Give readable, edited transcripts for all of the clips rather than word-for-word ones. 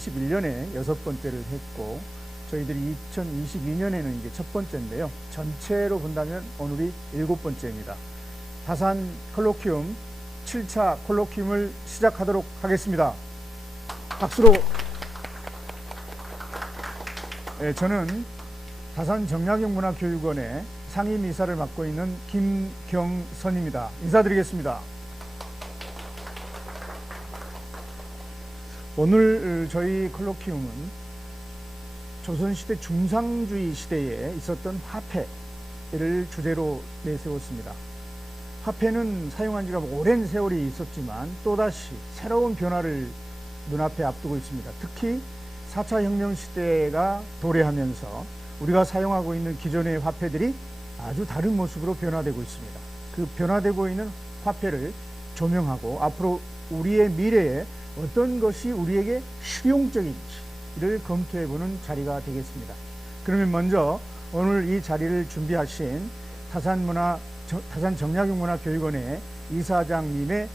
2021년에 6번째를 했고 저희들이 2022년에는 이제 첫 번째인데요. 전체로 본다면 오늘이 7번째입니다. 다산 콜로퀴움 7차 콜로퀴움을 시작하도록 하겠습니다. 박수로. 네, 저는 다산 정약용문화교육원의 상임이사를 맡고 있는 김경선입니다. 인사드리겠습니다. 오늘 저희 콜로퀴움은 조선시대 중상주의 시대에 있었던 화폐를 주제로 내세웠습니다. 화폐는 사용한 지가 오랜 세월이 있었지만 또다시 새로운 변화를 눈앞에 앞두고 있습니다. 특히 4차 혁명 시대가 도래하면서 우리가 사용하고 있는 기존의 화폐들이 아주 다른 모습으로 변화되고 있습니다. 그 변화되고 있는 화폐를 조명하고 앞으로 우리의 미래에 어떤 것이 우리에게 실용적인지를 검토해보는 자리가 되겠습니다. 그러면 먼저 오늘 이 자리를 준비하신 다산 정약용문화교육원의 이사장님의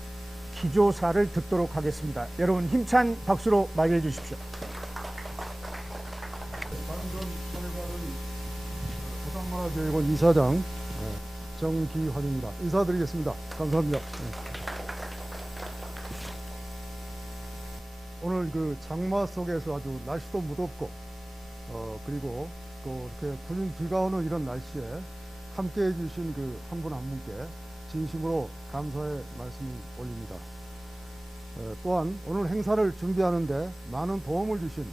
기조사를 듣도록 하겠습니다. 여러분 힘찬 박수로 맞이해 주십시오. 다산문화교육원 이사장 정기환입니다. 인사드리겠습니다. 감사합니다. 오늘 그 장마 속에서 아주 날씨도 무덥고 그리고 또 이렇게 굴린 비가 오는 이런 날씨에 함께해 주신 그 한 분 한 분께 진심으로 감사의 말씀을 올립니다. 또한 오늘 행사를 준비하는데 많은 도움을 주신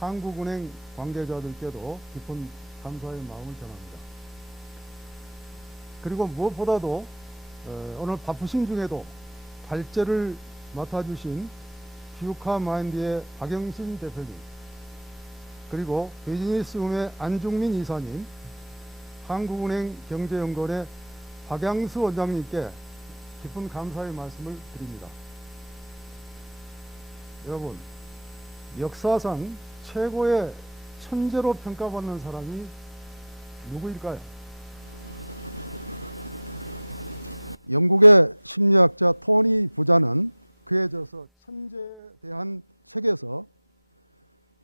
한국은행 관계자들께도 깊은 감사의 마음을 전합니다. 그리고 무엇보다도 오늘 바쁘신 중에도 발제를 맡아주신 뷰카마인드의 박영신 대표님, 그리고 비즈니스룸의 안중민 이사님, 한국은행 경제연구원의 박양수 원장님께 깊은 감사의 말씀을 드립니다. 여러분, 역사상 최고의 천재로 평가받는 사람이 누구일까요? 영국의 심리학자 토니 부자는 그에 져서 천재에 대한 책에서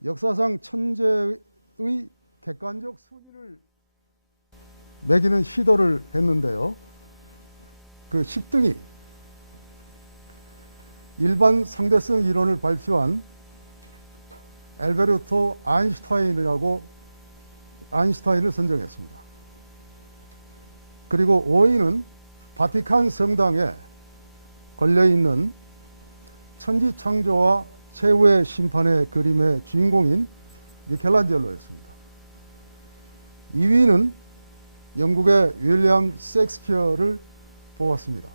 역사상 천재의 객관적 순위를 매기는 시도를 했는데요. 그 10등이 일반 상대성 이론을 발표한 알베르토 아인슈타인을 선정했습니다. 그리고 5위는 바티칸 성당에 걸려있는 천지창조와 최후의 심판의 그림의 주인공인 미켈란젤로였습니다. 2위는 영국의 윌리엄 셰익스피어를 뽑았습니다.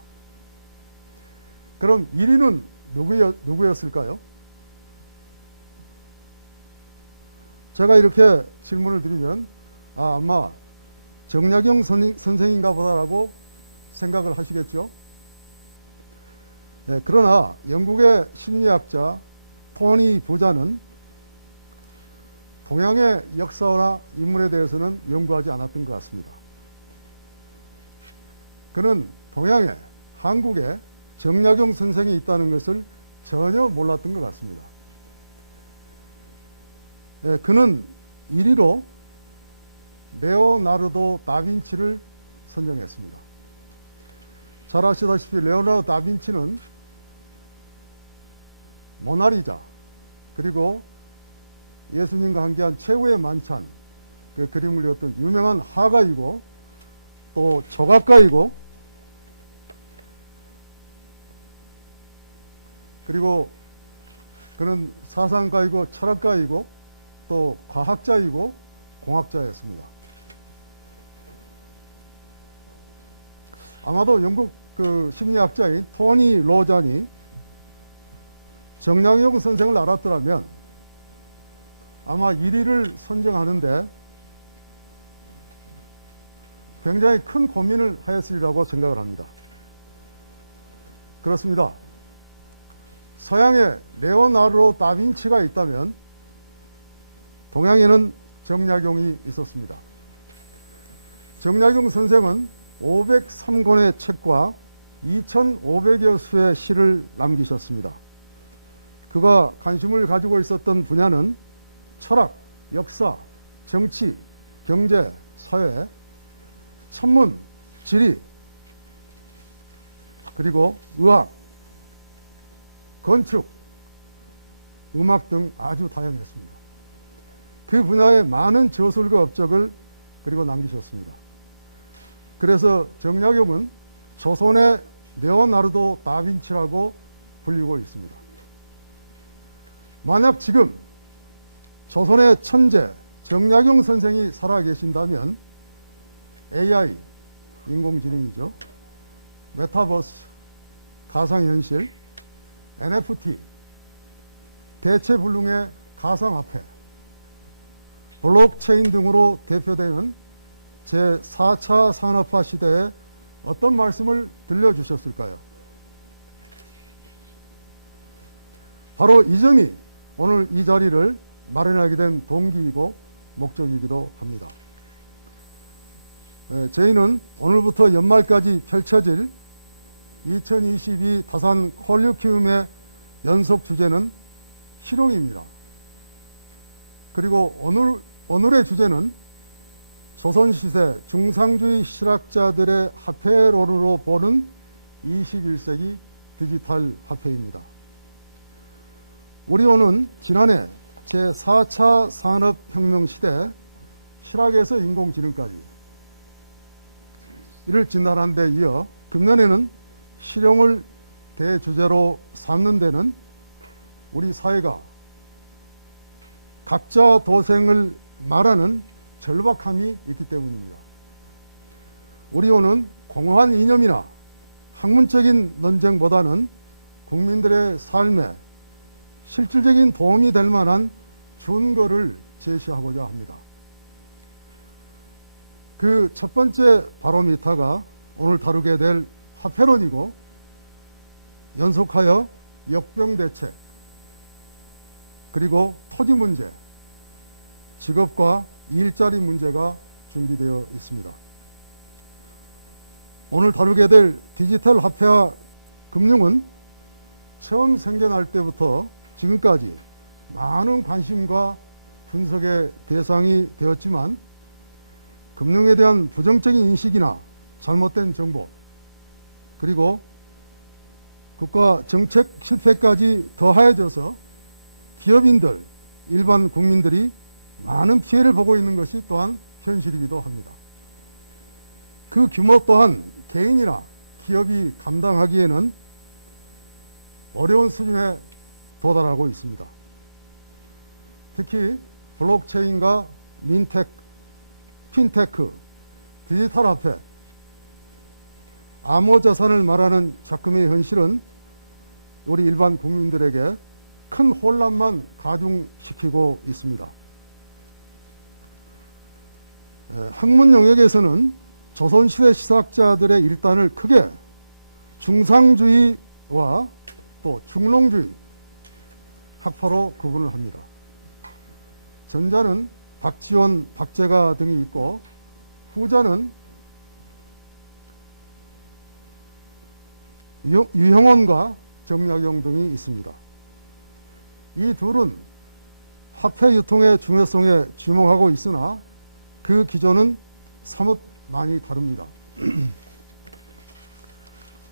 그럼 1위는 누구였을까요? 제가 이렇게 질문을 드리면 아마 정약용 선생인가 보다라고 생각을 하시겠죠? 네, 그러나 영국의 심리학자 토니 부자는 동양의 역사나 인물에 대해서는 연구하지 않았던 것 같습니다. 그는 동양에, 한국에 정약용 선생이 있다는 것을 전혀 몰랐던 것 같습니다. 네, 그는 1위로 레오나르도 다빈치를 선정했습니다. 잘 아시다시피 레오나르도 다빈치는 모나리자, 그리고 예수님과 함께한 최후의 만찬, 그 그림을 그렸던 유명한 화가이고 또 조각가이고 그리고 그는 사상가이고 철학가이고 또 과학자이고 공학자였습니다. 아마도 영국 그 심리학자인 토니 로잔이 정약용 선생을 알았더라면 아마 1위를 선정하는데 굉장히 큰 고민을 하였으리라고 생각을 합니다. 그렇습니다. 서양에 레오나르도 다빈치가 있다면 동양에는 정약용이 있었습니다. 정약용 선생은 503권의 책과 2,500여 수의 시를 남기셨습니다. 그가 관심을 가지고 있었던 분야는 철학, 역사, 정치, 경제, 사회, 천문, 지리, 그리고 의학, 건축, 음악 등 아주 다양했습니다. 그 분야에 많은 저술과 업적을 그리고 남기셨습니다. 그래서 정약용은 조선의 레오나르도 다빈치라고 불리고 있습니다. 만약 지금 조선의 천재 정약용 선생이 살아계신다면 AI, 인공지능이죠. 메타버스, 가상현실, NFT, 대체불능의 가상화폐, 블록체인 등으로 대표되는 제4차 산업화 시대에 어떤 말씀을 들려주셨을까요? 바로 이 점이 오늘 이 자리를 마련하게 된 동기이고 목적이기도 합니다. 저희는 오늘부터 연말까지 펼쳐질 2022 다산 콜로퀴움의 연속 주제는 실용입니다. 그리고 오늘의 주제는 조선시대 중상주의 실학자들의 화폐론으로 보는 21세기 디지털 화폐입니다. 우리 오는 지난해 제4차 산업혁명 시대 실학에서 인공지능까지 이를 진단하는 데 이어 금년에는 실용을 대주제로 삼는 데는 우리 사회가 각자 도생을 말하는 절박함이 있기 때문입니다. 우리 오는 공허한 이념이나 학문적인 논쟁보다는 국민들의 삶에 실질적인 도움이 될 만한 준거를 제시하고자 합니다. 그 첫 번째 바로미터가 오늘 다루게 될 화폐론이고, 연속하여 역병대책, 그리고 토지 문제, 직업과 일자리 문제가 준비되어 있습니다. 오늘 다루게 될 디지털 화폐와 금융은 처음 생겨날 때부터 지금까지 많은 관심과 분석의 대상이 되었지만, 금융에 대한 부정적인 인식이나 잘못된 정보, 그리고 국가 정책 실패까지 더하여져서 기업인들, 일반 국민들이 많은 피해를 보고 있는 것이 또한 현실이기도 합니다. 그 규모 또한 개인이나 기업이 감당하기에는 어려운 수준에 도달하고 있습니다. 특히 블록체인과 핀테크, 디지털 화폐, 암호자산을 말하는 작금의 현실은 우리 일반 국민들에게 큰 혼란만 가중시키고 있습니다. 학문 영역에서는 조선시대 시사학자들의 일단을 크게 중상주의와 또 중농주의 학파로 구분을 합니다. 전자는 박지원, 박재가 등이 있고, 후자는 유형원과 정약용 등이 있습니다. 이 둘은 화폐 유통의 중요성에 주목하고 있으나 그 기조는 사뭇 많이 다릅니다.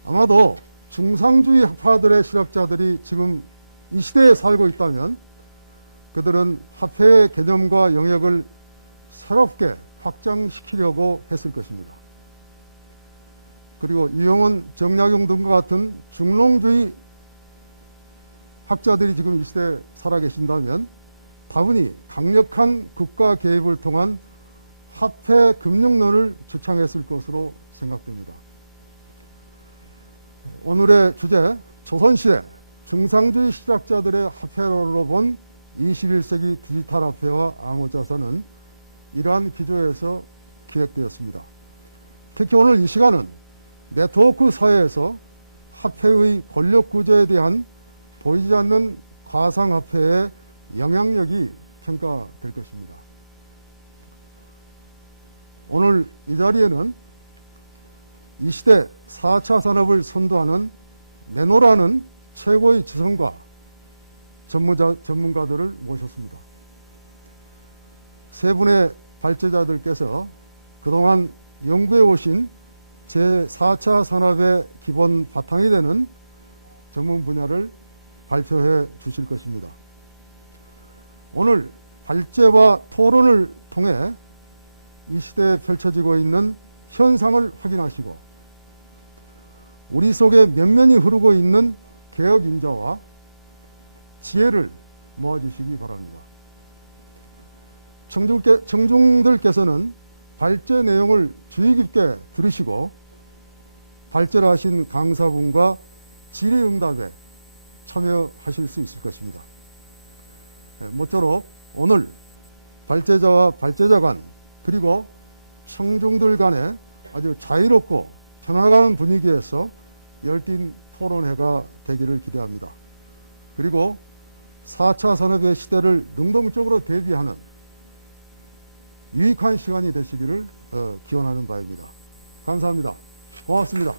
아마도 중상주의 학파들의 실학자들이 지금 이 시대에 살고 있다면 그들은 화폐의 개념과 영역을 새롭게 확장시키려고 했을 것입니다. 그리고 유형원, 정약용 등과 같은 중농주의 학자들이 지금 이 시대에 살아계신다면 다분히 강력한 국가 개입을 통한 화폐 금융론을 주창했을 것으로 생각됩니다. 오늘의 주제, 조선시대 중상주의 실학자들의 화폐론으로 본 21세기 디지털 화폐와 암호자산은 이러한 기조에서 기획되었습니다. 특히 오늘 이 시간은 네트워크 사회에서 화폐의 권력 구조에 대한 보이지 않는 가상화폐의 영향력이 평가될 것입니다. 오늘 이 자리에는 이 시대 4차 산업을 선도하는 내노라는 최고의 지성과 전문가들을 모셨습니다. 세 분의 발제자들께서 그동안 연구해 오신 제4차 산업의 기본 바탕이 되는 전문 분야를 발표해 주실 것입니다. 오늘 발제와 토론을 통해 이 시대에 펼쳐지고 있는 현상을 확인하시고 우리 속에 면면이 흐르고 있는 개혁 인자와 지혜를 모아주시기 바랍니다. 청중들께서는 발제 내용을 주의 깊게 들으시고 발제를 하신 강사분과 질의응답에 참여하실 수 있을 것입니다. 모쪼록 오늘 발제자와 발제자 간 그리고 청중들 간에 아주 자유롭고 편안한 분위기에서 열띤 토론회가 되기를 기대합니다. 그리고 4차 산업의 시대를 능동적으로 대비하는 유익한 시간이 되시기를 기원하는 바입니다. 감사합니다. 고맙습니다.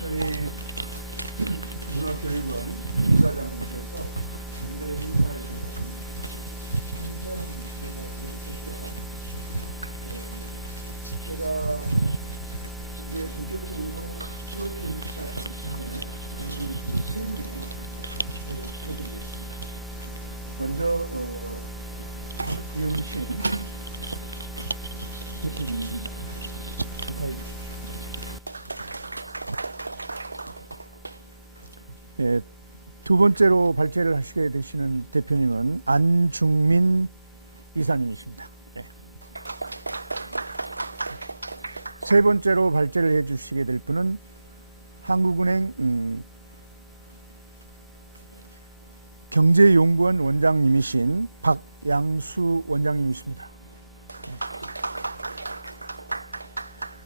저희 문화교육원 이사장님께서 군대 행사에 대한 선생 대사를 해주셨죠. 제가 이제 본격적으로 수업 교육 시작하기 전에 오늘 세 분의 해드리겠습니다. 먼저 박영신 대표님입니다. 부탁드립니다. 예, 두 번째로 발제를 하시게 되시는 대표님은 안중민 이사님이십니다. 예. 세 번째로 발제를 해주시게 될 분은 한국은행 경제연구원 원장님이신 박양수 원장님이십니다. 예.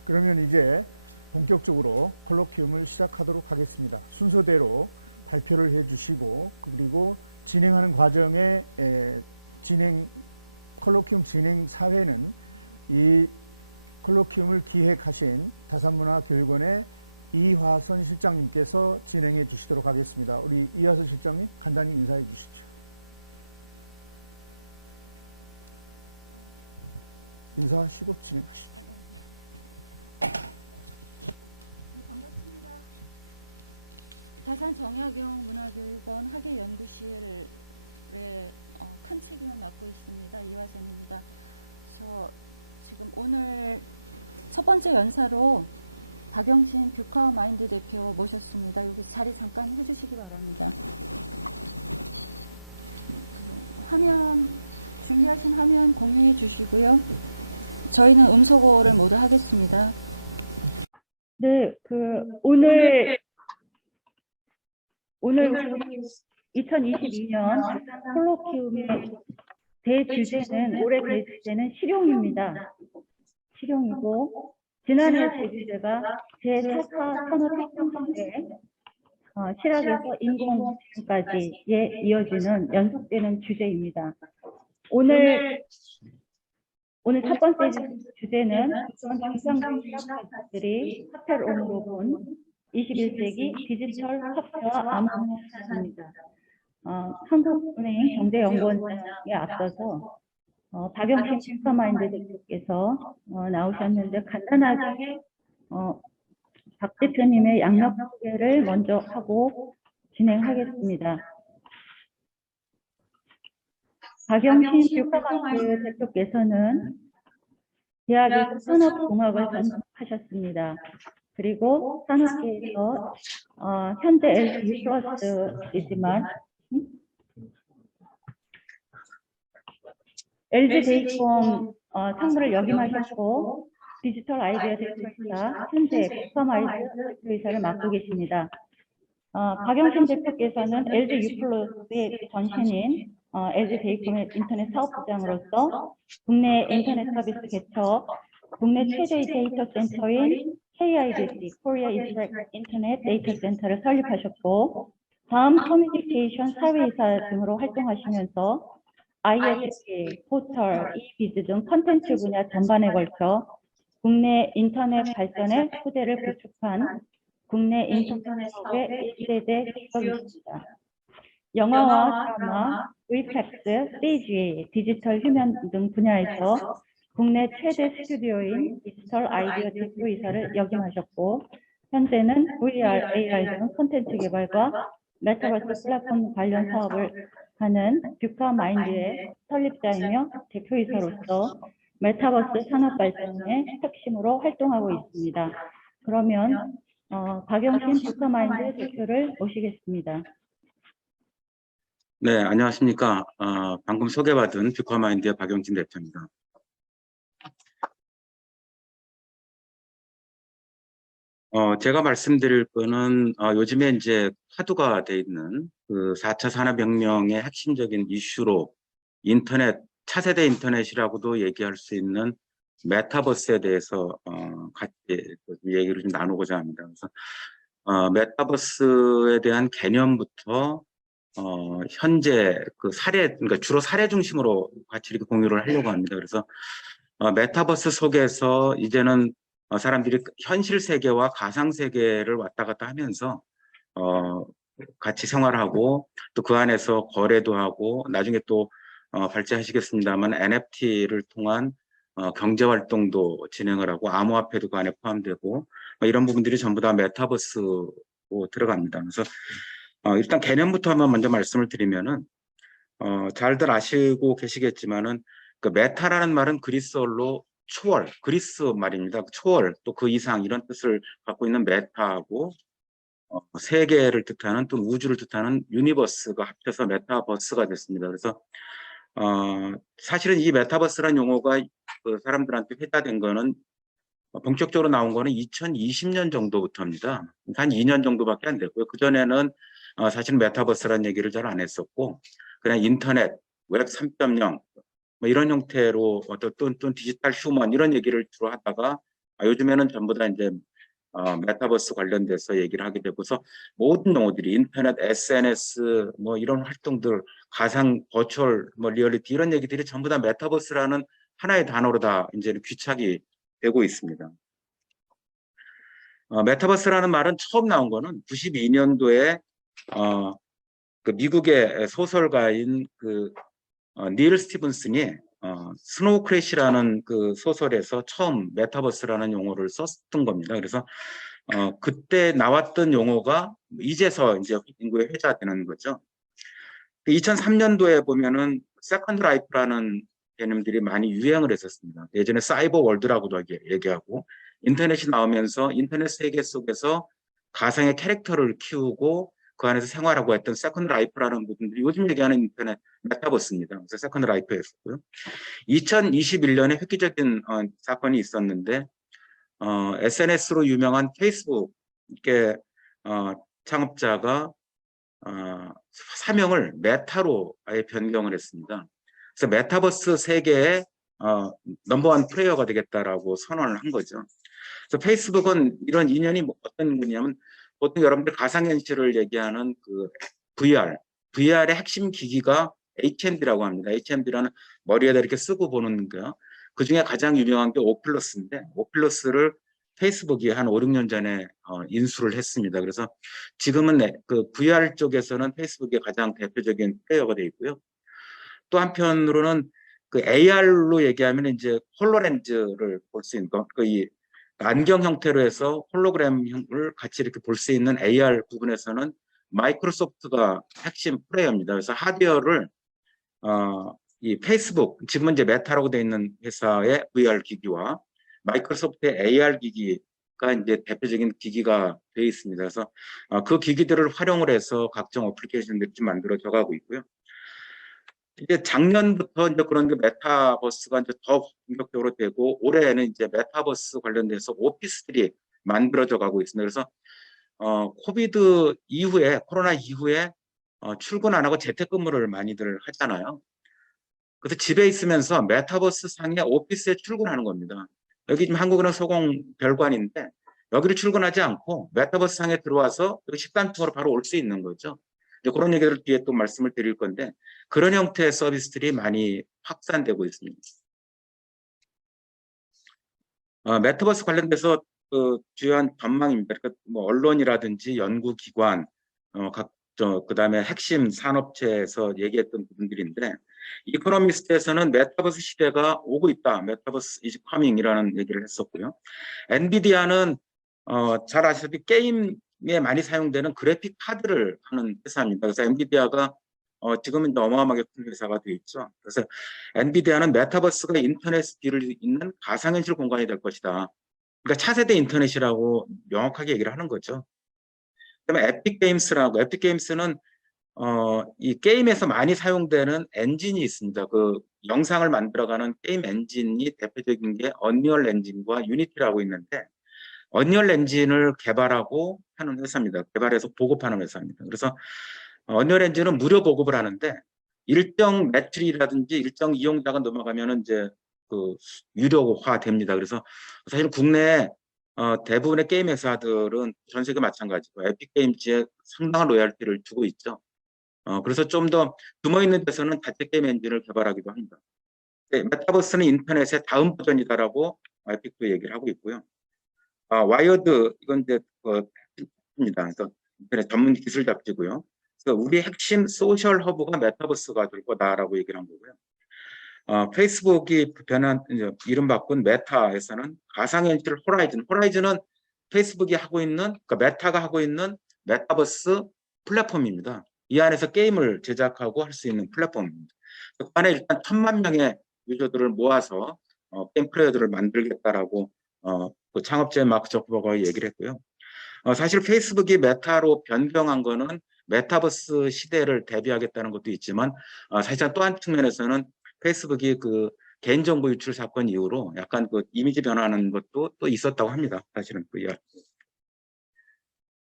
그러면 이제 본격적으로 콜로퀴움을 시작하도록 하겠습니다. 순서대로 발표를 해주시고 그리고 진행하는 과정에 콜로퀴움 진행 사회는 이 콜로퀴움을 기획하신 다산문화교육원의 이화선 실장님께서 진행해 주시도록 하겠습니다. 우리 이화선 실장님 간단히 인사해 주시죠. 인사하시고 진행하시죠. 다산정약용 문화교육원 학예연구실의 큰 책임을 맡고 있습니다. 이화선입니다. 저 지금 오늘 첫 번째 연사로 박영신 뷰카마인드 대표 모셨습니다. 여기 자리 잠깐 해주시기 바랍니다. 준비하신 화면 공유해 주시고요. 저희는 음소거를 모두 하겠습니다. 네, 오늘 2022년 콜로퀴움의 대주제는 올해 대주제는 실용입니다. 실용이고 지난해 대주제가 제4차 산업혁명시대 실학에서 인공지능까지에 이어지는 연속되는 주제입니다. 오늘 첫 번째 주제는 중장기들이 화폐론으로 본 21세기 디지털 화폐와 암호화폐입니다. 한국은행 경제연구원장에 앞서서 박영신 뷰카마인드 대표께서 나오셨는데 간단하게 박 대표님의 양력 소개를 먼저 하고 진행하겠습니다. 박영신 뷰카마인드 대표께서는 대학에서 산업공학을 전공하셨습니다. 그리고 산업계에서 현재 LG 유플러스이지만 LG 데이컴 상무를 역임하셨고 디지털 아이디어 대표이사 현재 뷰카마인드 대표이사를 맡고 계십니다. 박영신 대표께서는 LG 유플러스의 전신인 LG 데이컴의 인터넷 사업부장으로서 국내 인터넷 서비스 개척, 국내 최대의 데이터 센터인 KIDC, Korea Internet Data Center를 설립하셨고, 다음 커뮤니케이션 사회이사 등으로 활동하시면서 ISP, 포털, e비즈 등 컨텐츠 분야 전반에 걸쳐 국내 인터넷 발전의 토대를 구축한 국내 인터넷 사업의 1세대 기업이십니다. 영화와 드라마, VFX, CG, 디지털 휴면 등 분야에서 국내 최대 스튜디오인 디지털 아이디어 대표이사를 역임하셨고, 현재는 VR, AR 등 콘텐츠 개발과 메타버스 플랫폼 관련 사업을 하는 뷰카마인드의 설립자이며 대표이사로서 메타버스 산업 발전의 핵심으로 활동하고 있습니다. 그러면 박영신 뷰카마인드 대표를 모시겠습니다. 네, 안녕하십니까. 방금 소개받은 뷰카마인드의 박영진 대표입니다. 제가 말씀드릴 거는 요즘에 이제 화두가 돼 있는 그 4차 산업혁명의 핵심적인 이슈로 차세대 인터넷이라고도 얘기할 수 있는 메타버스에 대해서 같이 얘기를 좀 나누고자 합니다. 그래서 메타버스에 대한 개념부터 현재 그 그러니까 주로 사례 중심으로 같이 이렇게 공유를 하려고 합니다. 그래서 메타버스 속에서 이제는 사람들이 현실 세계와 가상 세계를 왔다 갔다 하면서 같이 생활하고 또 그 안에서 거래도 하고 나중에 또 발제하시겠습니다만 NFT를 통한 경제 활동도 진행을 하고 암호화폐도 그 안에 포함되고 이런 부분들이 전부 다 메타버스로 들어갑니다. 그래서 일단 개념부터 한번 먼저 말씀을 드리면은 잘들 아시고 계시겠지만은 그 메타라는 말은 그리스어로 초월, 그리스 말입니다. 초월 또 그 이상 이런 뜻을 갖고 있는 메타하고 세계를 뜻하는 또 우주를 뜻하는 유니버스가 합쳐서 메타버스가 됐습니다. 그래서 사실은 이 메타버스라는 용어가 그 사람들한테 회자된 거는 본격적으로 나온 거는 2020년 정도부터입니다. 한 2년 정도밖에 안 됐고요. 그전에는 사실 메타버스라는 얘기를 잘 안 했었고 그냥 인터넷, 웹 3.0 뭐 이런 형태로 또 디지털 휴먼 이런 얘기를 주로 하다가 요즘에는 전부 다 이제 메타버스 관련돼서 얘기를 하게 되고서 모든 용어들이 인터넷, SNS 뭐 이런 활동들, 가상 버추얼 뭐 리얼리티 이런 얘기들이 전부 다 메타버스라는 하나의 단어로 다 이제 귀착이 되고 있습니다. 메타버스라는 말은 처음 나온 거는 92년도에 그 미국의 소설가인 그 닐 스티븐슨이 스노우 크래시라는 그 소설에서 처음 메타버스라는 용어를 썼던 겁니다. 그래서 그때 나왔던 용어가 이제서 이제 인구에 회자되는 거죠. 2003년도에 보면은 세컨드 라이프라는 개념들이 많이 유행을 했었습니다. 예전에 사이버 월드라고도 얘기하고 인터넷이 나오면서 인터넷 세계 속에서 가상의 캐릭터를 키우고 그 안에서 생활하고 했던 세컨드 라이프라는 부분들이 요즘 얘기하는 인터넷 메타버스입니다. 그래서 세컨드 라이프였고요. 2021년에 획기적인 사건이 있었는데 SNS로 유명한 페이스북의 창업자가 사명을 메타로 아예 변경을 했습니다. 그래서 메타버스 세계의 넘버원 플레이어가 되겠다라고 선언을 한 거죠. 그래서 페이스북은 이런 인연이 어떤 거냐면 보통 여러분들 가상현실을 얘기하는 그 VR의 핵심 기기가 HMD라고 합니다. HMD라는 머리에다 이렇게 쓰고 보는 거. 그 중에 가장 유명한 게 오큘러스인데 오큘러스를 페이스북이 한 5, 6년 전에 인수를 했습니다. 그래서 지금은 그 VR 쪽에서는 페이스북이 가장 대표적인 플레이어가 되어 있고요. 또 한편으로는 그 AR로 얘기하면 이제 홀로렌즈를 볼 수 있는 이 안경 형태로 해서 홀로그램을 같이 이렇게 볼 수 있는 AR 부분에서는 마이크로소프트가 핵심 플레이어입니다. 그래서 하드웨어를 이 페이스북, 지금은 이제 메타라고 되어 있는 회사의 VR 기기와 마이크로소프트의 AR 기기가 이제 대표적인 기기가 되어 있습니다. 그래서 그 기기들을 활용을 해서 각종 어플리케이션들이 좀 만들어져 가고 있고요. 이제 작년부터 이제 그런 게 메타버스가 이제 더 본격적으로 되고 올해에는 이제 메타버스 관련돼서 오피스들이 만들어져 가고 있습니다. 그래서 코비드 이후에 코로나 이후에 출근 안 하고 재택근무를 많이들 하잖아요. 그래서 집에 있으면서 메타버스 상의 오피스에 출근하는 겁니다. 여기 지금 한국은행 소공별관인데 여기를 출근하지 않고 메타버스 상에 들어와서 여기 식단 투어로 바로 올 수 있는 거죠. 이제 그런 얘기를 뒤에 또 말씀을 드릴 건데 그런 형태의 서비스들이 많이 확산되고 있습니다. 메타버스 관련돼서 그 주요한 전망입니다. 그러니까 뭐 언론이라든지 연구기관, 그다음에 핵심 산업체에서 얘기했던 부분들인데, 이코노미스트에서는 메타버스 시대가 오고 있다. 메타버스 is coming이라는 얘기를 했었고요. 엔비디아는 잘 아시다시피 게임에 많이 사용되는 그래픽 카드를 하는 회사입니다. 그래서 엔비디아가 지금은 어마어마하게 큰 회사가 되어 있죠. 그래서 엔비디아는 메타버스가 인터넷 뒤를 잇는 가상현실 공간이 될 것이다. 그러니까 차세대 인터넷이라고 명확하게 얘기를 하는 거죠. 그다음에 에픽 게임스는 이 게임에서 많이 사용되는 엔진이 있습니다. 그 영상을 만들어가는 게임 엔진이 대표적인 게 언리얼 엔진과 유니티라고 있는데, 언리얼 엔진을 개발하고 하는 회사입니다. 개발해서 보급하는 회사입니다. 그래서 언리얼 엔진은 무료 보급을 하는데, 일정 매출이라든지 일정 이용자가 넘어가면은 이제 그 유료화 됩니다. 그래서 사실 국내 대부분의 게임 회사들은 전 세계 마찬가지고 에픽 게임즈에 상당한 로열티를 주고 있죠. 그래서 좀 더 규모 있는 데서는 자체 게임 엔진을 개발하기도 합니다. 네, 메타버스는 인터넷의 다음 버전이다라고 에픽도 얘기를 하고 있고요. 와이어드 이건 이제 입니다. 그래서 인터넷 전문 기술 잡지고요. 그래서 우리 핵심 소셜 허브가 메타버스가 될 거다라고 얘기를 한 거고요. 페이스북이 변한 이제 이름 바꾼 메타에서는 가상현실 호라이즌은 페이스북이 하고 있는, 그러니까 메타가 하고 있는 메타버스 플랫폼입니다. 이 안에서 게임을 제작하고 할 수 있는 플랫폼입니다. 그 안에 일단 1,000만 명의 유저들을 모아서 게임 플레이어들을 만들겠다라고 그 창업자의 마크 저커버거가 얘기를 했고요. 사실 페이스북이 메타로 변경한 거는 메타버스 시대를 대비하겠다는 것도 있지만, 사실상 또 한 측면에서는 페이스북이 그 개인정보 유출 사건 이후로 약간 그 이미지 변화하는 것도 또 있었다고 합니다. 사실은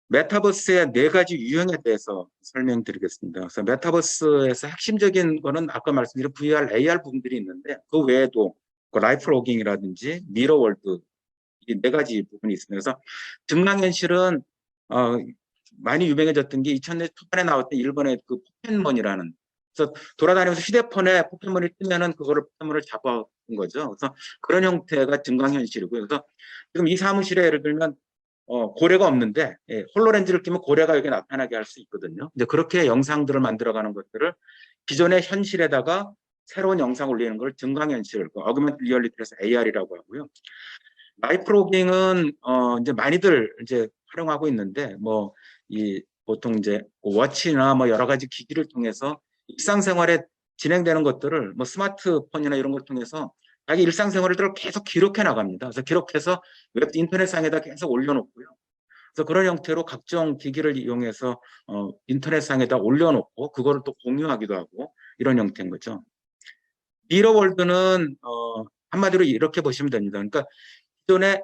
메타버스의 4가지 유형에 대해서 설명드리겠습니다. 그래서 메타버스에서 핵심적인 거는 아까 말씀드린 VR, AR 부분들이 있는데, 그 외에도 그 라이프 로깅이라든지 미러월드, 이 4가지 부분이 있습니다. 그래서 증강현실은 많이 유명해졌던 게 2000년 초반에 나왔던 일본의 그 포켓몬이라는, 그래서 돌아다니면서 휴대폰에 포켓몬이 뜨면은 그거를 포켓몬을 잡아온 거죠. 그래서 그런 형태가 증강현실이고요. 그래서 지금 이 사무실에 예를 들면 고래가 없는데, 홀로렌즈를 끼면 고래가 여기 나타나게 할 수 있거든요. 근데 그렇게 영상들을 만들어가는 것들을 기존의 현실에다가 새로운 영상 올리는 걸 증강현실, 어그먼트 리얼리티에서 AR이라고 하고요. 라이프 로깅은 이제 많이들 이제 활용하고 있는데, 뭐 이 보통 이제 워치나 뭐 여러 가지 기기를 통해서 일상생활에 진행되는 것들을 뭐 스마트폰이나 이런 걸 통해서 자기 일상생활을 계속 기록해 나갑니다. 그래서 기록해서 웹 인터넷상에다 계속 올려놓고요. 그래서 그런 형태로 각종 기기를 이용해서 인터넷상에다 올려놓고 그거를 또 공유하기도 하고 이런 형태인 거죠. 미러월드는 한마디로 이렇게 보시면 됩니다. 그러니까 기존의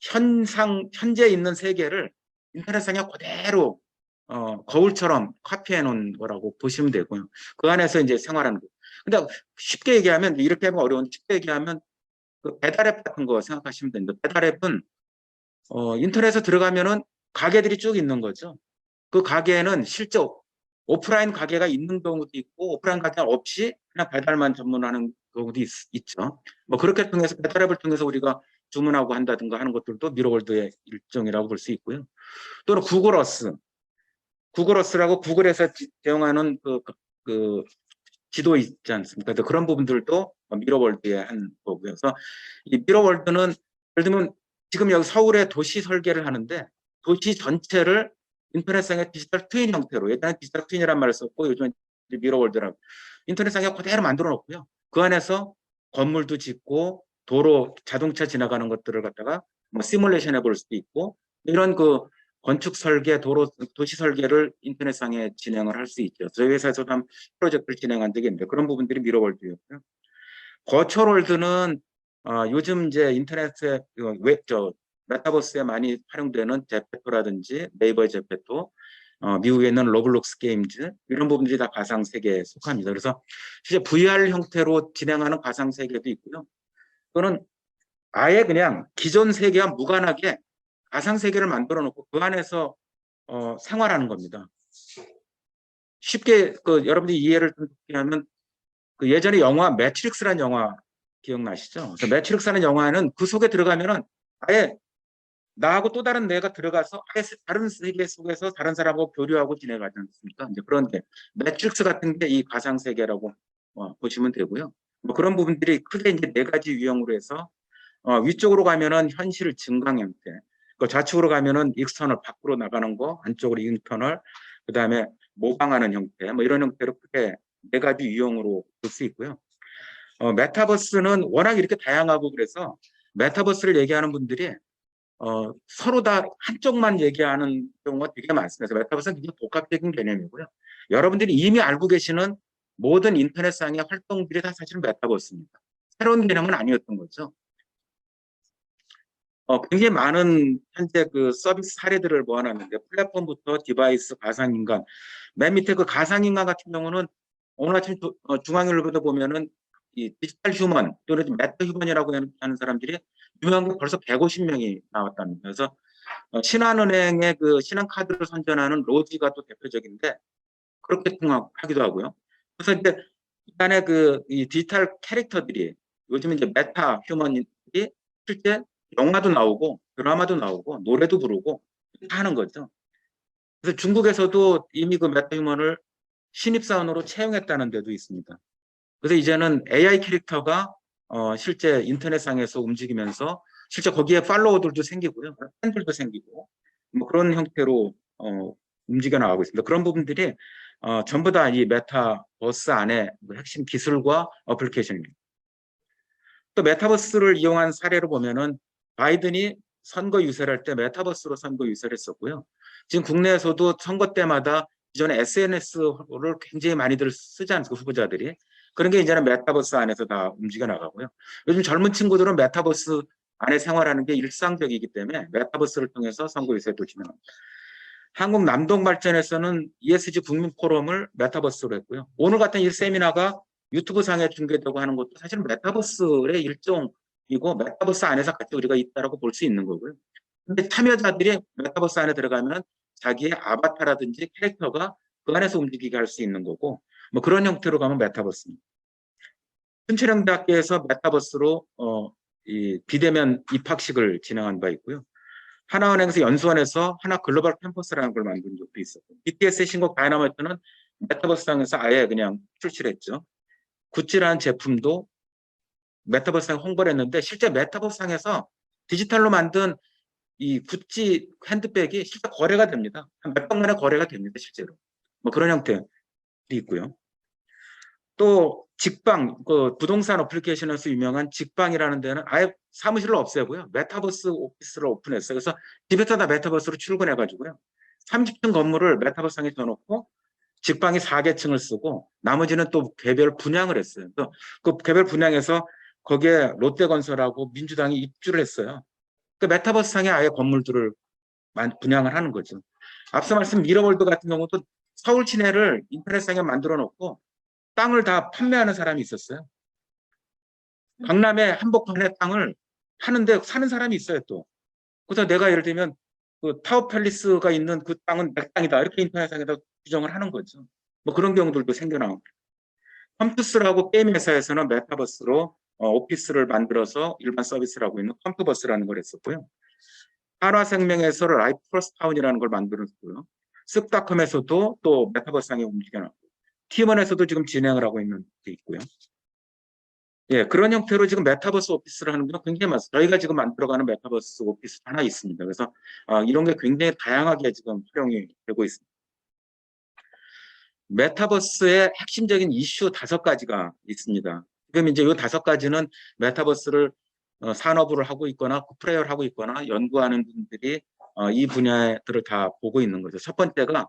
현재 있는 세계를 인터넷상에 그대로 거울처럼 카피해 놓은 거라고 보시면 되고요. 그 안에서 이제 생활하는 거. 근데 쉽게 얘기하면, 이렇게 하면 어려운데 쉽게 얘기하면 그 배달앱 같은 거 생각하시면 됩니다. 배달앱은 인터넷에 들어가면은 가게들이 쭉 있는 거죠. 그 가게에는 실제 오프라인 가게가 있는 경우도 있고 오프라인 가게가 없이 그냥 배달만 전문하는 경우도 있죠. 뭐 그렇게 통해서 배달앱을 통해서 우리가 주문하고 한다든가 하는 것들도 미러월드의 일종이라고 볼 수 있고요. 또는 구글어스라고 구글에서 제공하는 그 지도 있지 않습니까? 그런 부분들도 미러월드의 한 거고요. 그래서 이 미러월드는 예를 들면 지금 여기 서울에 도시 설계를 하는데 도시 전체를 인터넷상의 디지털 트윈 형태로, 예전에 디지털 트윈이란 말을 썼고 요즘은 미러월드라고 인터넷상에 그대로 만들어 놓고요. 그 안에서 건물도 짓고 도로 자동차 지나가는 것들을 갖다가 뭐 시뮬레이션 해볼 수도 있고, 이런 그 건축 설계, 도시 설계를 인터넷상에 진행을 할 수 있죠. 저희 회사에서도 한 프로젝트를 진행한 적이 있는데 그런 부분들이 미러월드였고요. 버추얼월드는 요즘 이제 인터넷에 메타버스에 많이 활용되는 제페토라든지 네이버의 제페토, 미국에 있는 로블록스 게임즈, 이런 부분들이 다 가상 세계에 속합니다. 그래서 실제 VR 형태로 진행하는 가상 세계도 있고요. 또는 아예 그냥 기존 세계와 무관하게 가상 세계를 만들어 놓고 그 안에서 생활하는 겁니다. 쉽게 여러분들이 이해를 좀 하면 그 예전에 영화 매트릭스라는 영화 기억나시죠? 그래서 매트릭스라는 영화는 그 속에 들어가면은 아예 나하고 또 다른 내가 들어가서 아예 다른 세계 속에서 다른 사람하고 교류하고 지내가지 않습니까? 이제 그런 게 매트릭스 같은 게 이 가상 세계라고 보시면 되고요. 뭐 그런 부분들이 크게 이제 네 가지 유형으로 해서 위쪽으로 가면은 현실 증강 형태, 그 좌측으로 가면은 익스터널 밖으로 나가는 거, 안쪽으로 인터널, 그 다음에 모방하는 형태, 뭐 이런 형태로 크게 네 가지 유형으로 볼 수 있고요. 메타버스는 워낙 이렇게 다양하고 그래서 메타버스를 얘기하는 분들이 서로 다 한쪽만 얘기하는 경우가 되게 많습니다. 그래서 메타버스는 굉장히 복합적인 개념이고요. 여러분들이 이미 알고 계시는 모든 인터넷상의 활동들이 다 사실은 메타버스입니다. 새로운 개념은 아니었던 거죠. 굉장히 많은 현재 그 서비스 사례들을 모아놨는데 플랫폼부터 디바이스, 가상인간, 맨 밑에 그 가상인간 같은 경우는 오늘 아침 중앙일보도 보면은 이 디지털 휴먼 또는 메타 휴먼이라고 하는 사람들이 유명한 게 벌써 150명이 나왔답니다. 그래서 신한은행의 그 신한카드를 선전하는 로지가 또 대표적인데 그렇게 통하기도 하고요. 그래서 이제 인간의 이 디지털 캐릭터들이 요즘 이제 메타 휴먼들이 실제 영화도 나오고 드라마도 나오고 노래도 부르고 다 하는 거죠. 그래서 중국에서도 이미 그 메타 휴먼을 신입사원으로 채용했다는 데도 있습니다. 그래서 이제는 AI 캐릭터가 실제 인터넷상에서 움직이면서 실제 거기에 팔로워들도 생기고요. 팬들도 생기고 뭐 그런 형태로 움직여 나가고 있습니다. 그런 부분들이 전부 다 이 메타버스 안에 핵심 기술과 어플리케이션입니다. 또 메타버스를 이용한 사례로 보면은 바이든이 선거 유세를 할 때 메타버스로 선거 유세를 했었고요. 지금 국내에서도 선거 때마다 이전에 SNS를 굉장히 많이들 쓰지 않습니까, 후보자들이. 그런 게 이제는 메타버스 안에서 다 움직여 나가고요. 요즘 젊은 친구들은 메타버스 안에 생활하는 게 일상적이기 때문에 메타버스를 통해서 선거 유세도 진행합니다. 한국 남동발전에서는 ESG 국민 포럼을 메타버스로 했고요. 오늘 같은 이 세미나가 유튜브 상에 중계되고 하는 것도 사실 메타버스의 일종이고 메타버스 안에서 같이 우리가 있다라고 볼 수 있는 거고요. 근데 참여자들이 메타버스 안에 들어가면 자기의 아바타라든지 캐릭터가 그 안에서 움직이게 할 수 있는 거고 뭐 그런 형태로 가면 메타버스입니다. 순천향대학교에서 메타버스로 이 비대면 입학식을 진행한 바 있고요. 하나은행에서 연수원에서 하나 글로벌 캠퍼스라는 걸 만든 적도 있었고 BTS의 신곡 다이너마이트는 메타버스상에서 아예 그냥 출시를 했죠. 구찌라는 제품도 메타버스상에 홍보를 했는데 실제 메타버스상에서 디지털로 만든 이 구찌 핸드백이 실제 거래가 됩니다. 한 몇 번 만에 거래가 됩니다. 실제로. 뭐 그런 형태도 있고요. 또 직방, 그 부동산 어플리케이션에서 유명한 직방이라는 데는 아예 사무실을 없애고요. 메타버스 오피스를 오픈했어요. 그래서 집에서 다 메타버스로 출근해가지고요. 30층 건물을 메타버스상에 져놓고 직방이 4개층을 쓰고 나머지는 또 개별 분양을 했어요. 또 그 개별 분양해서 거기에 롯데건설하고 민주당이 입주를 했어요. 그 메타버스상에 아예 건물들을 분양을 하는 거죠. 앞서 말씀 미러월드 같은 경우도 서울 시내를 인터넷상에 만들어 놓고 땅을 다 판매하는 사람이 있었어요. 강남의 한복판에 땅을 하는데 사는 사람이 있어요 또. 그래서 내가 예를 들면 그 타워 팰리스가 있는 그 땅은 내 땅이다 이렇게 인터넷상에다 규정을 하는 거죠. 뭐 그런 경우들도 생겨나고. 컴투스라고 게임 회사에서는 메타버스로 오피스를 만들어서 일반 서비스를 하고 있는 컴투버스라는 걸 했었고요. 한화생명에서 라이프 플러스 타운이라는 걸 만들었고요. 쓱닷컴에서도 또 메타버스상에 움직여놨고 T1에서도 지금 진행을 하고 있는 게 있고요. 예, 그런 형태로 지금 메타버스 오피스를 하는 건 굉장히 많습니다. 저희가 지금 만들어가는 메타버스 오피스 하나 있습니다. 그래서 이런 게 굉장히 다양하게 지금 활용이 되고 있습니다. 메타버스의 핵심적인 이슈 5가지가 있습니다. 지금 이제 이 5가지는 메타버스를 산업으로 하고 있거나 프레이어를 하고 있거나 연구하는 분들이 이 분야들을 다 보고 있는 거죠. 첫 번째가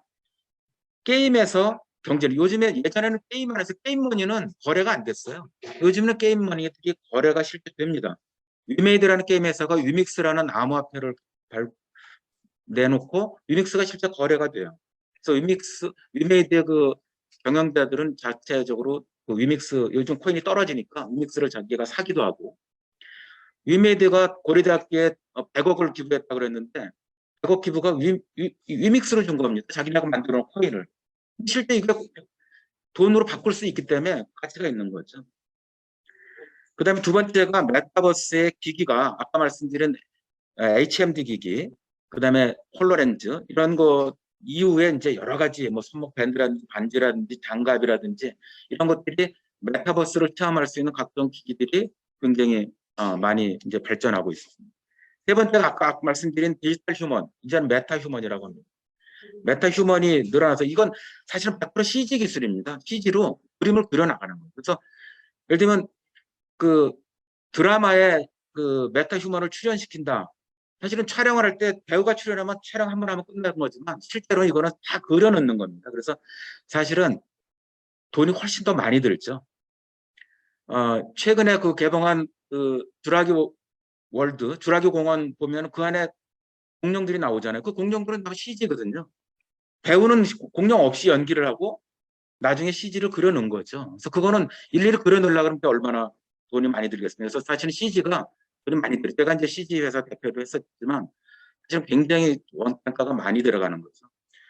게임에서 경제를 요즘에 예전에는 게임 안에서 게임머니는 거래가 안 됐어요. 요즘은 게임머니들이 거래가 실제 됩니다. 위메이드라는 게임 회사가 위믹스라는 암호화폐를 내놓고 위믹스가 실제 거래가 돼요. 그래서 위메이드의 그 경영자들은 자체적으로 그 위믹스 요즘 코인이 떨어지니까 위믹스를 자기가 사기도 하고 위메이드가 고려대학교에 100억을 기부했다 그랬는데 100억 기부가 위믹스를 준 겁니다. 자기네가 만들어 놓은 코인을. 실제 이거 돈으로 바꿀 수 있기 때문에 가치가 있는 거죠. 그다음에 두 번째가 메타버스의 기기가 아까 말씀드린 HMD 기기, 그다음에 홀로렌즈 이런 거 이후에 이제 여러 가지 뭐 손목 밴드라든지 반지라든지 장갑이라든지 이런 것들이 메타버스를 체험할 수 있는 각종 기기들이 굉장히 많이 이제 발전하고 있습니다. 세 번째가 아까 말씀드린 디지털 휴먼, 이제는 메타 휴먼이라고 합니다. 메타 휴먼이 늘어나서 이건 사실은 100% CG 기술입니다. CG로 그림을 그려나가는 거예요. 그래서 예를 들면 그 드라마에 그 메타 휴먼을 출연시킨다. 사실은 촬영을 할 때 배우가 출연하면 촬영 한 번 하면 끝나는 거지만 실제로 이거는 다 그려놓는 겁니다. 그래서 사실은 돈이 훨씬 더 많이 들죠. 최근에 그 개봉한 그 주라기 월드, 주라기 공원 보면 그 안에 공룡들이 나오잖아요. 그 공룡들은 다 CG거든요. 배우는 공룡 없이 연기를 하고 나중에 CG를 그려놓은 거죠. 그래서 그거는 일일이 그려놓으려고 그러면 얼마나 돈이 많이 들겠습니까? 그래서 사실은 CG가 돈이 많이 들어요. 제가 이제 CG 회사 대표도 했었지만 사실 굉장히 원가가 많이 들어가는 거죠.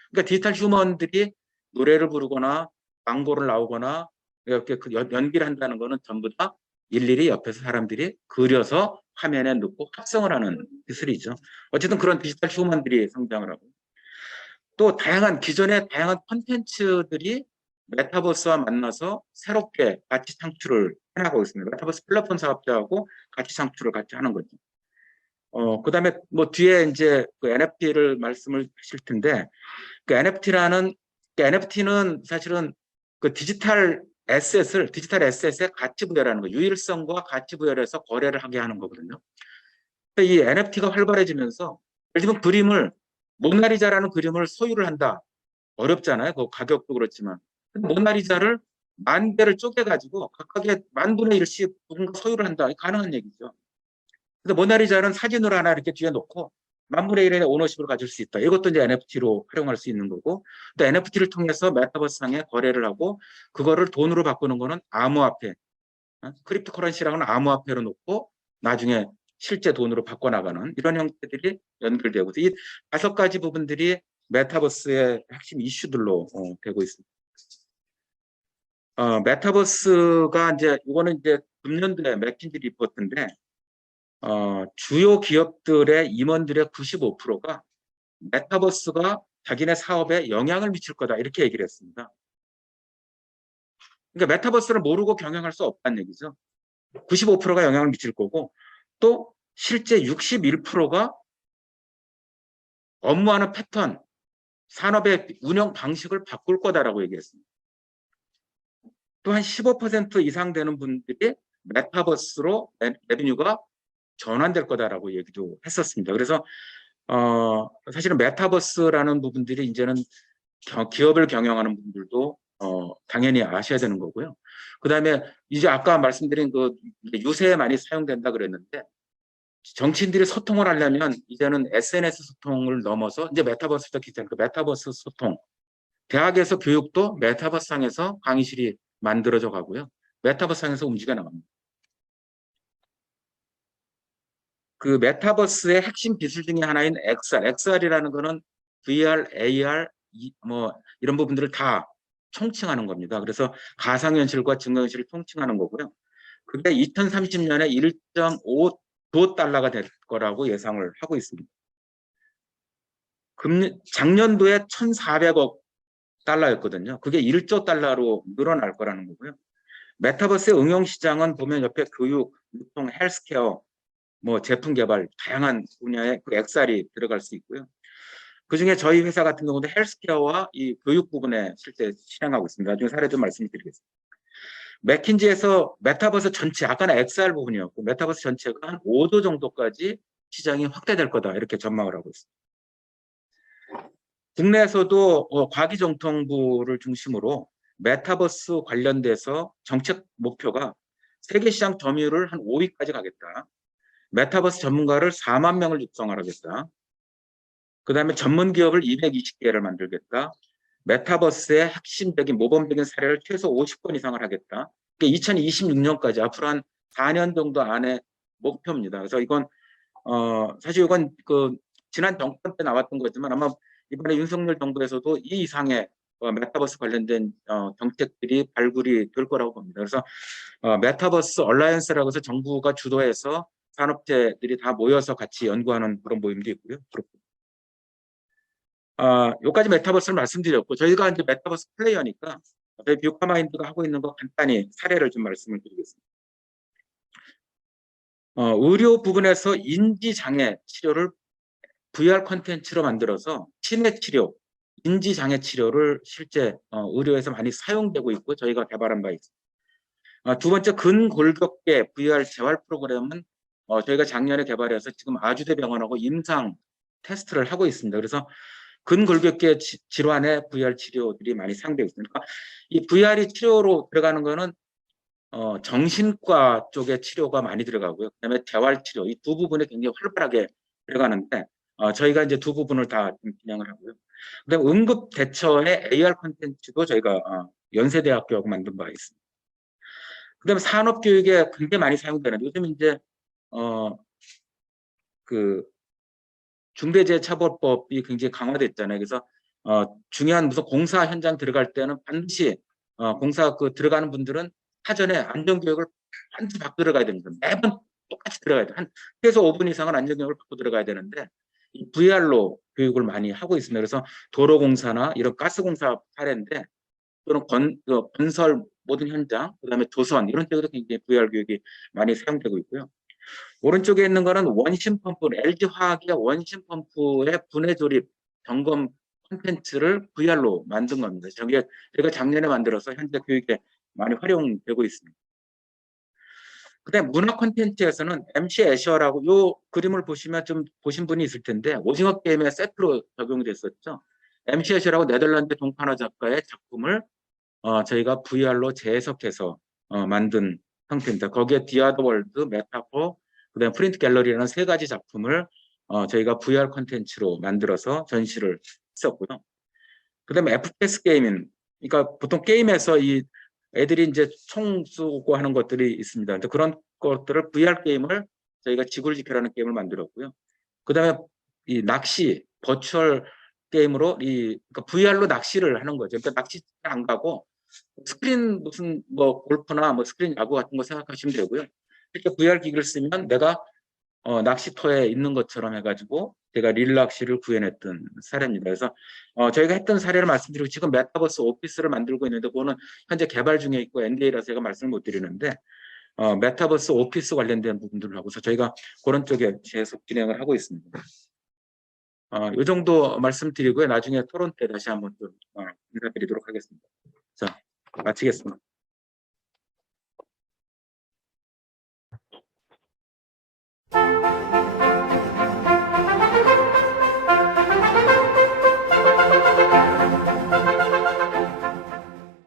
그러니까 디지털 휴먼들이 노래를 부르거나 광고를 나오거나 이렇게 그 연기를 한다는 거는 전부 다 일일이 옆에서 사람들이 그려서 화면에 넣고 합성을 하는 기술이죠. 어쨌든 그런 디지털 휴먼들이 성장을 하고 또 기존의 다양한 콘텐츠들이 메타버스와 만나서 새롭게 가치 창출을 해나가고 있습니다. 메타버스 플랫폼 사업자하고 가치 창출을 같이 하는 거죠. 그다음에 뭐 뒤에 이제 그 NFT를 말씀을 하실 텐데 그 NFT는 사실은 그 디지털 에셋의 가치 부여라는 거, 유일성과 가치 부여를 해서 거래를 하게 하는 거거든요. 이 NFT가 활발해지면서 예를 들면 그림을 모나리자라는 그림을 소유를 한다. 어렵잖아요. 그 가격도 그렇지만. 모나리자를 10,000개를 쪼개가지고 각각의 10,000분의 1씩 누군가 소유를 한다. 가능한 얘기죠. 그래서 모나리자는 사진으로 하나 이렇게 뒤에 놓고 10,000분의 1의 오너십을 가질 수 있다. 이것도 이제 NFT로 활용할 수 있는 거고, 또 NFT를 통해서 메타버스상에 거래를 하고, 그거를 돈으로 바꾸는 거는 암호화폐, 크립토 커런시라고는 암호화폐로 놓고, 나중에 실제 돈으로 바꿔나가는 이런 형태들이 연결되고, 이 5가지 부분들이 메타버스의 핵심 이슈들로 되고 있습니다. 메타버스가 이거는 이제 금년도에 맥킨지 리포트인데, 주요 기업들의 임원들의 95%가 메타버스가 자기네 사업에 영향을 미칠 거다 이렇게 얘기를 했습니다. 그러니까 메타버스를 모르고 경영할 수 없다는 얘기죠. 95%가 영향을 미칠 거고 또 실제 61%가 업무하는 패턴, 산업의 운영 방식을 바꿀 거다라고 얘기했습니다. 또 한 15% 이상 되는 분들이 메타버스로 레비뉴가 전환될 거다라고 얘기도 했었습니다. 그래서 사실은 메타버스라는 부분들이 이제는 기업을 경영하는 분들도 당연히 아셔야 되는 거고요. 그다음에 이제 아까 말씀드린 그 유세에 많이 사용된다 그랬는데 정치인들이 소통을 하려면 이제는 SNS 소통을 넘어서 이제 메타버스도 기존 그 메타버스 소통. 대학에서 교육도 메타버스상에서 강의실이 만들어져 가고요. 메타버스상에서 움직여 나갑니다. 그 메타버스의 핵심 기술 중에 하나인 XR이라는 거는 VR, AR 뭐 이런 부분들을 다 총칭하는 겁니다. 그래서 가상현실과 증강현실을 총칭하는 거고요. 그게 2030년에 1.5조 달러가 될 거라고 예상을 하고 있습니다. 작년도에 1,400억 달러였거든요. 그게 1조 달러로 늘어날 거라는 거고요. 메타버스의 응용 시장은 보면 옆에 교육, 유통, 헬스케어, 뭐 제품 개발, 다양한 분야의 그 XR이 들어갈 수 있고요. 그중에 저희 회사 같은 경우도 헬스케어와 이 교육 부분에 실제 실행하고 있습니다. 나중에 사례 좀 말씀드리겠습니다. 맥킨지에서 메타버스 전체, 아까는 XR 부분이었고 메타버스 전체가 한 5조 정도까지 시장이 확대될 거다 이렇게 전망을 하고 있습니다. 국내에서도 과기정통부를 중심으로 메타버스 관련돼서 정책 목표가 세계 시장 점유율을 한 5위까지 가겠다. 메타버스 전문가를 4만 명을 육성하겠다. 그다음에 전문 기업을 220개를 만들겠다. 메타버스의 핵심적인 모범적인 사례를 최소 50건 이상을 하겠다. 2026년까지 앞으로 한 4년 정도 안에 목표입니다. 그래서 이건 사실 이건 그 지난 정권 때 나왔던 거지만 아마 이번에 윤석열 정부에서도 이 이상의 메타버스 관련된 정책들이 발굴이 될 거라고 봅니다. 그래서 메타버스 얼라이언스라고 해서 정부가 주도해서 산업체들이 다 모여서 같이 연구하는 그런 모임도 있고요. 여기까지 메타버스를 말씀드렸고, 저희가 이제 메타버스 플레이어니까 저희 뷰카마인드가 하고 있는 거 간단히 사례를 좀 말씀을 드리겠습니다. 의료 부분에서 인지장애 치료를 VR 콘텐츠로 만들어서 치매 치료, 인지장애 치료를 실제 의료에서 많이 사용되고 있고 저희가 개발한 바 있습니다. 두 번째, 근골격계 VR 재활 프로그램은 저희가 작년에 개발해서 지금 아주대병원하고 임상 테스트를 하고 있습니다. 그래서 근골격계 질환의 VR 치료들이 많이 사용되고 있습니다. 그러니까 이 VR이 치료로 들어가는 거는 정신과 쪽의 치료가 많이 들어가고요. 그다음에 재활 치료, 이 두 부분에 굉장히 활발하게 들어가는데 저희가 이제 두 부분을 다 진행을 하고요. 그다음에 응급 대처의 AR 콘텐츠도 저희가 연세대학교하고 만든 바가 있습니다. 그다음에 산업 교육에 굉장히 많이 사용되는, 요즘 이제 그 중대재해처벌법이 굉장히 강화됐잖아요. 그래서 중요한 무슨 공사 현장 들어갈 때는 반드시 공사 들어가는 분들은 사전에 안전교육을 반드시 받고 들어가야 됩니다. 매번 똑같이 들어가야 돼요. 한 최소 5분 이상은 안전교육을 받고 들어가야 되는데 이 VR로 교육을 많이 하고 있습니다. 그래서 도로공사나 이런 가스공사 사례인데 또는 건설 모든 현장, 그다음에 조선 이런 쪽에도 굉장히 VR 교육이 많이 사용되고 있고요. 오른쪽에 있는 거는 원심 펌프, LG화학의 원심 펌프의 분해 조립 점검 콘텐츠를 VR로 만든 겁니다. 저게 제가 작년에 만들어서 현재 교육에 많이 활용되고 있습니다. 그다음에 문화 콘텐츠에서는 MC 애셔라고, 요 그림을 보시면 좀 보신 분이 있을 텐데 오징어 게임의 세트로 적용됐었죠. MC 애셔라고 네덜란드 동판화 작가의 작품을 저희가 VR로 재해석해서 만든 형태입니다. 거기에 디아더 월드, 메타포, 그다음에 프린트 갤러리라는 세 가지 작품을 저희가 VR 콘텐츠로 만들어서 전시를 했었고요. 그다음에 FPS 게이밍, 그러니까 보통 게임에서 이 애들이 이제 총 쏘고 하는 것들이 있습니다. 근데 그런 것들을 VR 게임을 저희가 지구를 지켜라는 게임을 만들었고요. 그다음에 이 낚시 버추얼 게임으로 그러니까 VR로 낚시를 하는 거죠. 그러니까 낚시 안 가고 스크린 무슨 뭐 골프나 뭐 스크린 야구 같은 거 생각하시면 되고요. 이렇게 VR 기기를 쓰면 내가 낚시터에 있는 것처럼 해가지고 제가 릴 낚시를 구현했던 사례입니다. 그래서 저희가 했던 사례를 말씀드리고 지금 메타버스 오피스를 만들고 있는데 그거는 현재 개발 중에 있고 NDA라서 제가 말씀을 못 드리는데 메타버스 오피스 관련된 부분들을 하고서 저희가 그런 쪽에 계속 진행을 하고 있습니다. 이 정도 말씀드리고요. 나중에 토론 때 다시 한번 좀 인사드리도록 하겠습니다. 자, 마치겠습니다.